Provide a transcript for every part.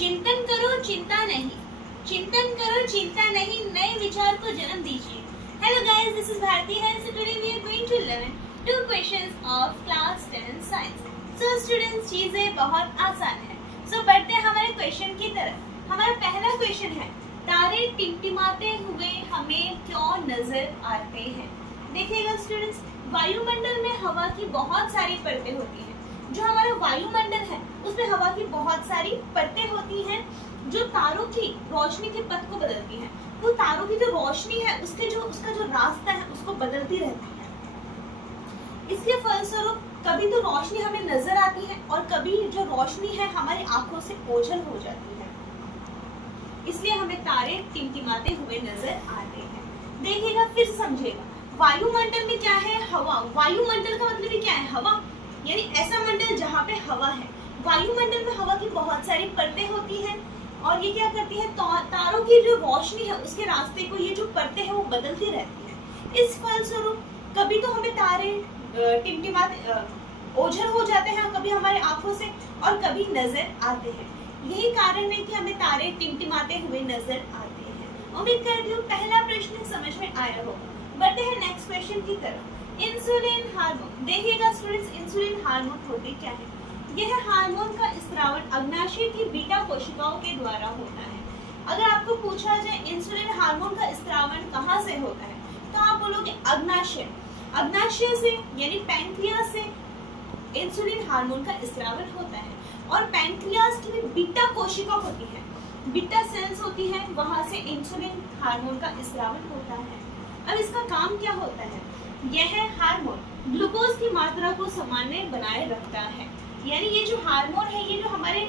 चिंतन करो चिंता नहीं, चिंतन करो चिंता नहीं, नए विचार को जन्म दीजिए। Hello guys, this is Bharti है। So today we are going to learn two questions of class 10 science. So students, चीजें बहुत आसान है। सो बढ़ते हैं हमारे क्वेश्चन की तरफ। हमारा पहला क्वेश्चन है, तारे टिमटिमाते हुए हमें क्यों नजर आते हैं। देखिएगा स्टूडेंट्स, वायुमंडल में हवा की बहुत सारी परतें होती हैं। जो हमारा वायुमंडल है उसमें हवा की बहुत सारी परतें होती हैं जो तारों की रोशनी के पथ को बदलती हैं। वो तारों की जो रोशनी है उसका जो रास्ता है उसको बदलती रहती है। इसके फलस्वरूप कभी तो रोशनी हमें नजर आती है और कभी जो रोशनी है हमारी आंखों से ओझल हो जाती है। इसलिए हमें तारे टिमटिमाते हुए नजर आते हैं। देखिएगा फिर समझिएगा, वायुमंडल में क्या है? हवा। वायुमंडल का मतलब ही क्या है? हवा, यानी ऐसा मंडल जहाँ पे हवा है। वायुमंडल में हवा की बहुत सारी परतें होती हैं और ये क्या करती है, तारों की जो रोशनी है उसके रास्ते को ये जो परतें हैं वो बदलती रहती है। इस फलस्वरूप कभी तो हमें तारे टिमटिमाते ओझल हो जाते हैं, कभी हमारे आंखों से, और कभी नजर आते हैं। यही कारण है कि हमें तारे टिमटिमाते हुए नजर आते हैं। उम्मीद करती हूँ पहला प्रश्न समझ में आया होगा। बढ़ते हैं नेक्स्ट क्वेश्चन की तरफ। Insulin hormone. देखिएगा स्टूडेंट्स, इंसुलिन हार्मोन होते क्या है? यह हार्मोन का स्रावन अग्नाशय की बीटा कोशिकाओं के द्वारा होता है। अगर आपको पूछा जाए इंसुलिन हार्मोन का स्रावन कहाँ से होता है, तो आप बोलोगे अग्नाशय। अग्नाशय से यानी पैंक्रियास से इंसुलिन हार्मोन का स्रावन होता है। और पैंक्रियास की भी बीटा कोशिका होती है, बीटा सेल्स होती है, वहां से इंसुलिन हार्मोन का स्रावन होता है। अब इसका काम क्या होता है? यह हार्मोन ग्लूकोज की मात्रा को सामान्य बनाए रखता है। यानी ये जो हार्मोन है, ये जो हमारे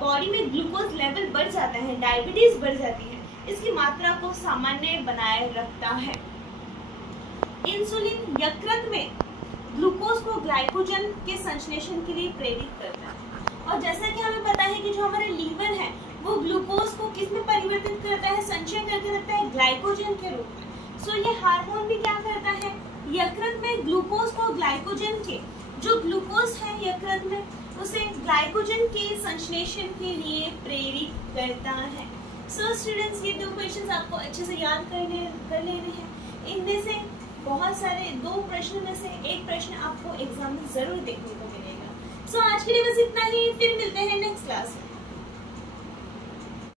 बॉडी में ग्लूकोज लेवल बढ़ जाता है, डायबिटीज बढ़ जाती है, इसकी मात्रा को सामान्य बनाए रखता है। इंसुलिन यकृत में ग्लूकोज को ग्लाइकोजन के संश्लेषण के लिए प्रेरित करता है। और जैसा कि हमें पता है कि जो हमारे लीवर है वो ग्लूकोज को किस में परिवर्तित करता है? संचय करके रखता है ग्लाइकोजन के रूप में। सो ये हार्मोन भी क्या करता है? यकृत में ग्लूकोज को ग्लाइकोजन के, जो ग्लूकोज है यकृत में, उसे ग्लाइकोजन के संश्लेषण के लिए प्रेरित करता है। सो स्टूडेंट्स, ये दो क्वेश्चंस आपको अच्छे से याद कर लेने हैं। इनमें से बहुत सारे, दो प्रश्न में से एक प्रश्न आपको एग्जाम में जरूर देखने को मिलेगा। सो आज के लिए बस इतना ही, फिर मिलते हैं नेक्स्ट क्लास में।